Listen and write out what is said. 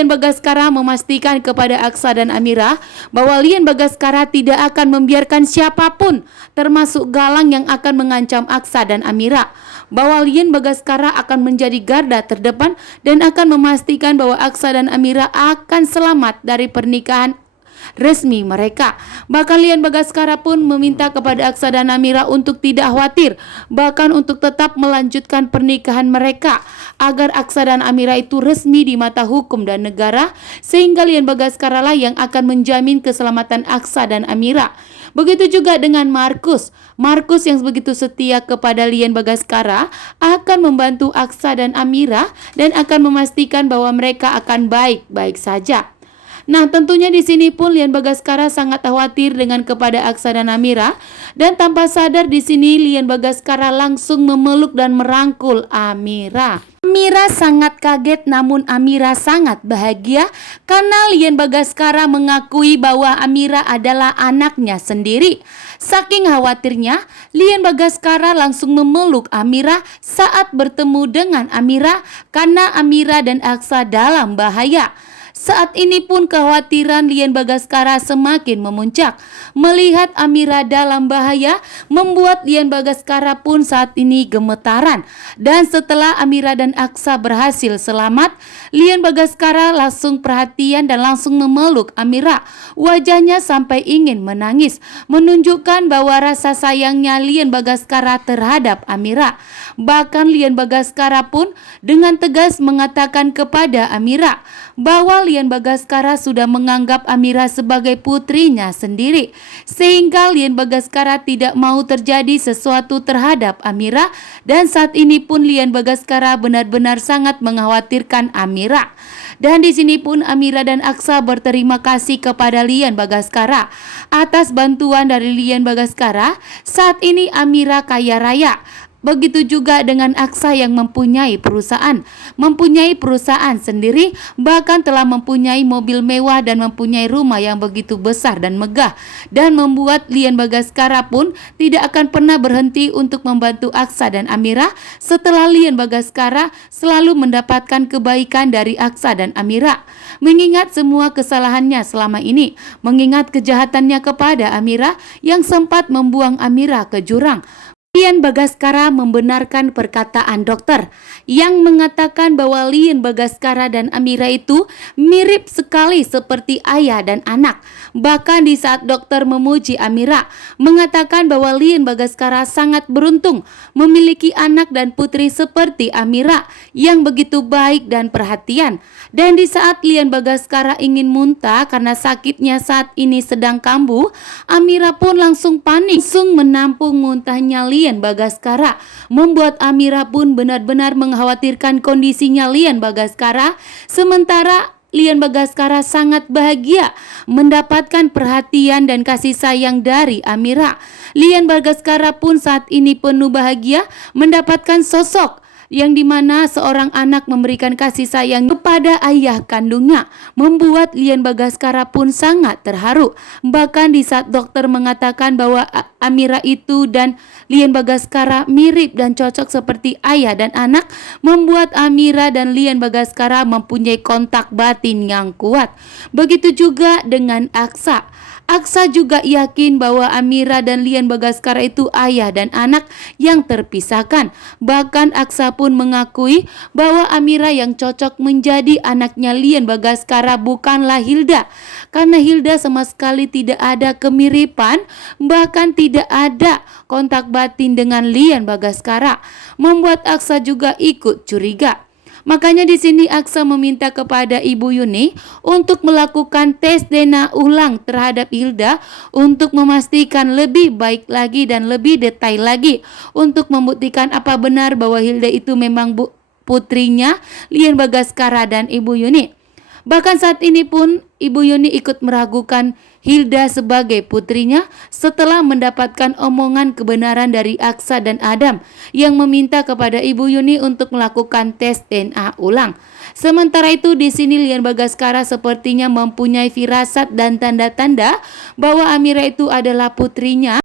Lian Bagaskara memastikan kepada Aksa dan Amira bahwa Lian Bagaskara tidak akan membiarkan siapapun, termasuk Galang yang akan mengancam Aksa dan Amira. Bahwa Lian Bagaskara akan menjadi garda terdepan dan akan memastikan bahwa Aksa dan Amira akan selamat dari pernikahan resmi mereka. Bahkan Lian Bagaskara pun meminta kepada Aksa dan Amira untuk tidak khawatir, bahkan untuk tetap melanjutkan pernikahan mereka agar Aksa dan Amira itu resmi di mata hukum dan negara, sehingga Lian Bagaskara lah yang akan menjamin keselamatan Aksa dan Amira. Begitu juga dengan Markus yang begitu setia kepada Lian Bagaskara akan membantu Aksa dan Amira dan akan memastikan bahwa mereka akan baik-baik saja. Nah, tentunya di sini pun Lian Bagaskara sangat khawatir dengan kepada Aksa dan Amira, dan tanpa sadar di sini Lian Bagaskara langsung memeluk dan merangkul Amira. Amira sangat kaget, namun Amira sangat bahagia karena Lian Bagaskara mengakui bahwa Amira adalah anaknya sendiri. Saking khawatirnya, Lian Bagaskara langsung memeluk Amira saat bertemu dengan Amira karena Amira dan Aksa dalam bahaya. Saat ini pun kekhawatiran Lian Bagaskara semakin memuncak. Melihat Amira dalam bahaya membuat Lian Bagaskara pun saat ini gemetaran. Dan setelah Amira dan Aksa berhasil selamat, Lian Bagaskara langsung perhatian dan langsung memeluk Amira. Wajahnya sampai ingin menangis, menunjukkan bahwa rasa sayangnya Lian Bagaskara terhadap Amira. Bahkan Lian Bagaskara pun dengan tegas mengatakan kepada Amira bahwa Lian Bagaskara sudah menganggap Amira sebagai putrinya sendiri, sehingga Lian Bagaskara tidak mau terjadi sesuatu terhadap Amira, dan saat ini pun Lian Bagaskara benar-benar sangat mengkhawatirkan Amira. Dan di sini pun Amira dan Aksa berterima kasih kepada Lian Bagaskara atas bantuan dari Lian Bagaskara. Saat ini Amira kaya raya. Begitu juga dengan Aksa yang mempunyai perusahaan sendiri, bahkan telah mempunyai mobil mewah dan mempunyai rumah yang begitu besar dan megah, dan membuat Lian Bagaskara pun tidak akan pernah berhenti untuk membantu Aksa dan Amira setelah Lian Bagaskara selalu mendapatkan kebaikan dari Aksa dan Amira. Mengingat semua kesalahannya selama ini, mengingat kejahatannya kepada Amira yang sempat membuang Amira ke jurang, Lian Bagaskara membenarkan perkataan dokter yang mengatakan bahwa Lian Bagaskara dan Amira itu mirip sekali seperti ayah dan anak. Bahkan di saat dokter memuji Amira, mengatakan bahwa Lian Bagaskara sangat beruntung memiliki anak dan putri seperti Amira yang begitu baik dan perhatian. Dan di saat Lian Bagaskara ingin muntah karena sakitnya saat ini sedang kambuh, Amira pun langsung panik, langsung menampung muntahnya Lian Bagaskara, membuat Amira pun benar-benar mengkhawatirkan kondisinya Lian Bagaskara. Sementara Lian Bagaskara sangat bahagia mendapatkan perhatian dan kasih sayang dari Amira. Lian Bagaskara pun saat ini penuh bahagia mendapatkan sosok yang dimana seorang anak memberikan kasih sayang kepada ayah kandungnya, membuat Lian Bagaskara pun sangat terharu. Bahkan di saat dokter mengatakan bahwa Amira itu dan Lian Bagaskara mirip dan cocok seperti ayah dan anak, membuat Amira dan Lian Bagaskara mempunyai kontak batin yang kuat. Begitu juga dengan Aksa. Aksa juga yakin bahwa Amira dan Lian Bagaskara itu ayah dan anak yang terpisahkan. Bahkan Aksa pun mengakui bahwa Amira yang cocok menjadi anaknya Lian Bagaskara bukanlah Hilda, karena Hilda sama sekali tidak ada kemiripan, bahkan tidak ada kontak batin dengan Lian Bagaskara, membuat Aksa juga ikut curiga. Makanya di sini Aksa meminta kepada Ibu Yuni untuk melakukan tes DNA ulang terhadap Hilda untuk memastikan lebih baik lagi dan lebih detail lagi untuk membuktikan apa benar bahwa Hilda itu memang putrinya Lian Bagaskara dan Ibu Yuni. Bahkan saat ini pun Ibu Yuni ikut meragukan Hilda sebagai putrinya setelah mendapatkan omongan kebenaran dari Aksa dan Adam yang meminta kepada Ibu Yuni untuk melakukan tes DNA ulang. Sementara itu di sini Lian Bagaskara sepertinya mempunyai firasat dan tanda-tanda bahwa Amira itu adalah putrinya.